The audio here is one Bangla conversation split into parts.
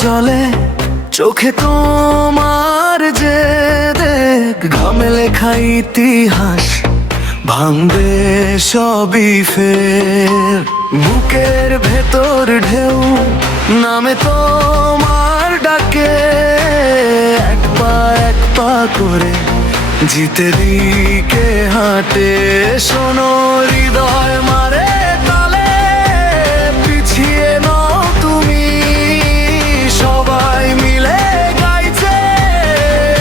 জলে চোখে তোমার যে দেখ, ঘামে লেখা ইতিহাস ভাঙবে সবই ফের। বুকের ভেতর ঢেউ নামে তোমার ডাকে, এক পা করে জিতের দিকে হাঁটে। শোনো হৃদয় মারে তালে, পিছিয়ে নাও তুমি, সবাই মিলে গাইছে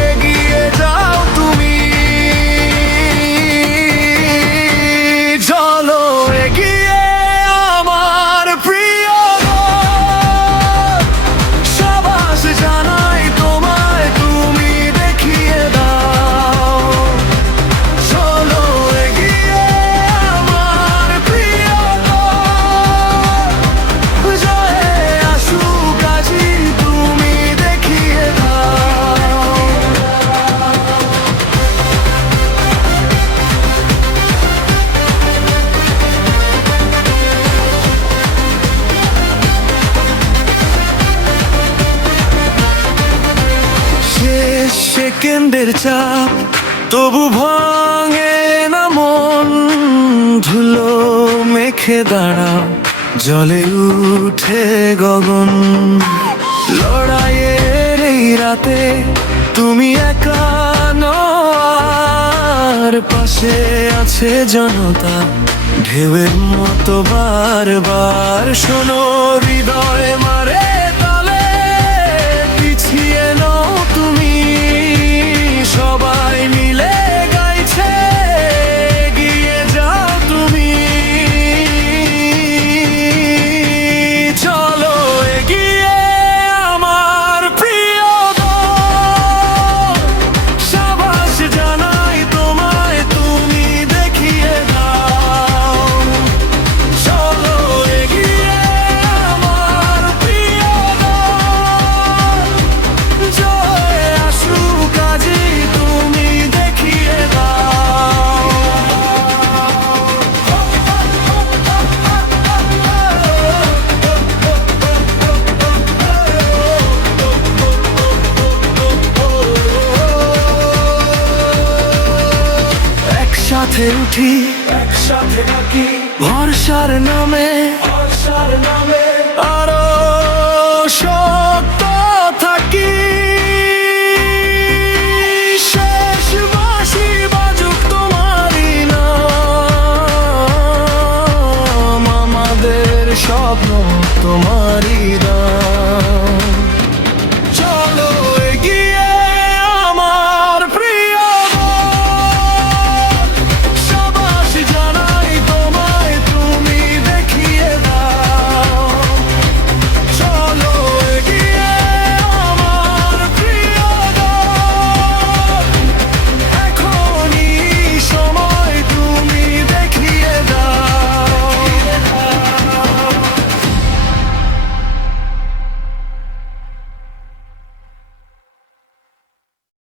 এগিয়ে যাও তুমি। চলো এগিয়ে আমার প্রিয় দল, সাবাস জানাই তোমায়, তুমি দেখিয়ে দাও। চলো এগিয়ে আমার প্রিয় দল, জয়ে আসুক আজি তুমি দেখিয়ে দাও। শেষ সেকেন্ডের চাপ তবু ভাঙে না মন, ধুলো মেখে দাঁড়াও জলে উঠে গগন। লড়াইয়ের এই রাতে তুমি একা নও আর, পাশে আছে জনতা ঢেউয়ের মতো বারবার। শোনো হৃদয় মারে তালে, পিছিয়ে নাও তুমি, সবাই মিলে গাইছে এগিয়ে যাও তুমি। চলো এগিয়ে আমার প্রিয় দল, সাবাস জানাই তোমায়, তুমি দেখিয়ে দাও। চলো এগিয়ে আমার প্রিয় দল, জয় আসুক আজি তুমি দেখিয়ে দাও। একসাথে উঠি একসাথে থাকি, ভরসার নামে আরো শক্ত থাকি। শেষ বাঁশি বাজুক তোমারই নাম, আমাদের স্বপ্ন তোমারই